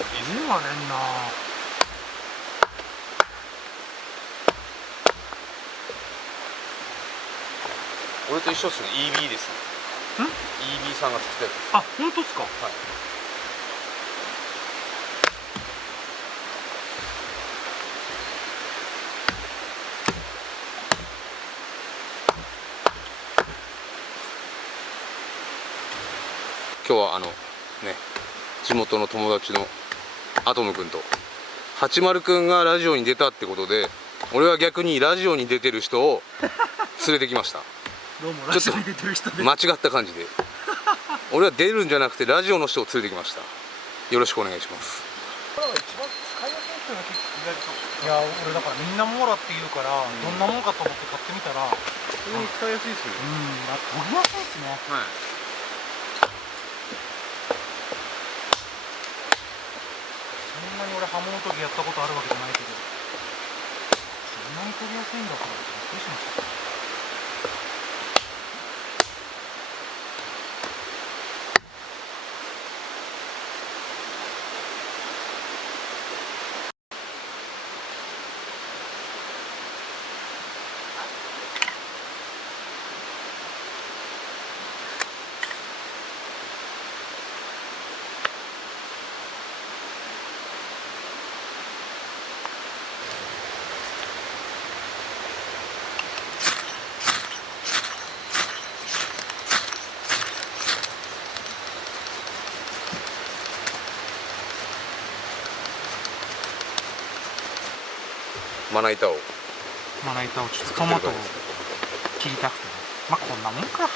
犬はねんな。俺と一緒っすね。 EB です。ん EB さんが作ったやつです。あ、本当っすか。はい。今日はね、地元の友達のアトム君と80君がラジオに出たってことで、俺は逆にラジオに出てる人を連れてきました。どうもラジオに出てる人で間違った感じで俺は出るんじゃなくてラジオの人を連れてきました。よろしくお願いします。これが一番使いやすいっていうのは結構意外と。いや、俺だからみんなモーラって言うから、どんなもんかと思って買ってみたら普通に使いやすいですよね。研ぎやすいですね。はい。そんなに俺刃物研ぎやったことあるわけじゃないけど、そんなに研ぎやすいんだからびっくりしました。まな板をまな板をちょっとトマトを切りたくてね。まあこんなもんか。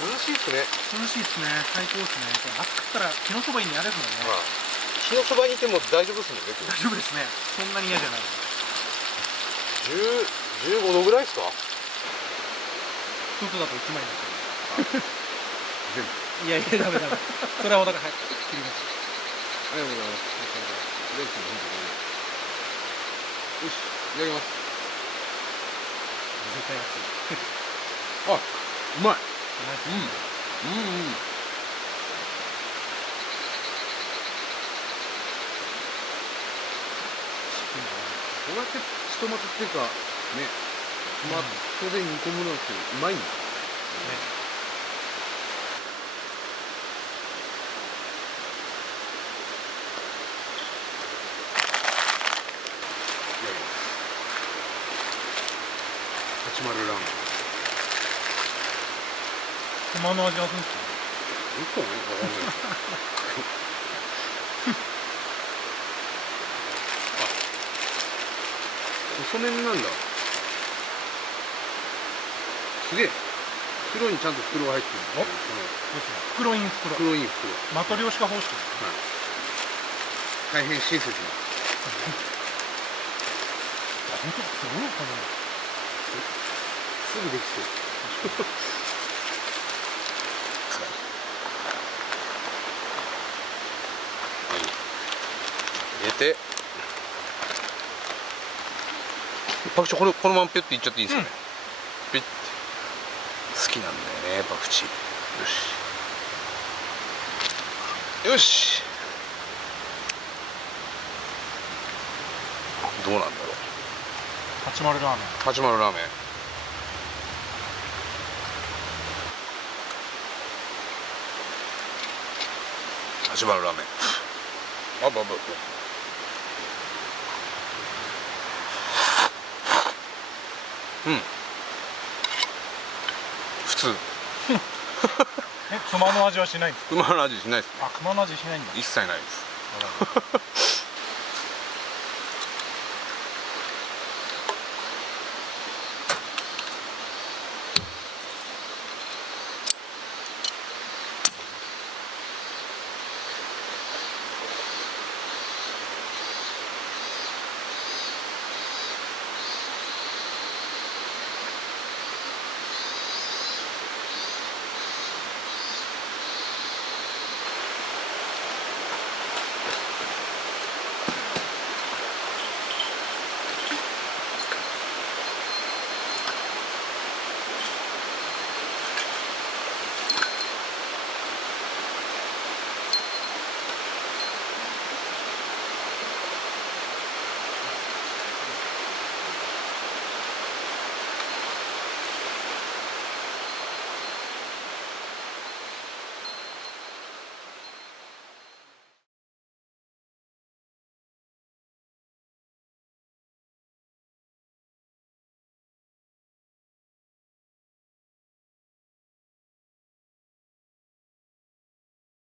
涼しいっすね。涼しいっすね。最高っすね。暑かったら木のそばにあれですもんね。木のそばにいても大丈夫っすもんね。大丈夫ですね。そんなに嫌じゃない。15度ぐらいですか。一つだと1枚になっちゃう。全部。いやいや、ダメダメ。それはお腹、はい、切ります。ありがとうございます。レッツの本当に。よし、いただきます。絶対熱い。あ、うまい。うん。こうやってひとまとっていうかね、トマトで煮込むのってうまいんだね。80ラーメン。熊の味はするんですかね。どこね、わかんない。細麺なんだ。すげえ。袋にちゃんと袋が入ってる。お、袋イン袋。袋に袋。マトリョーシカ方式。大変親切な。本当すごいかな。すぐできそう。入れて。パクチーこのままピュッていっちゃっていいですかね。ピュッて。好きなんだよね、パクチー。よし。よし。どうなんだろう。80ラーメン。80ラーメン。80ラーメン。あばば。うん。普通。熊の味はしないんですか。熊の味しないですね。あ、熊の味しないんだ。一切ないです。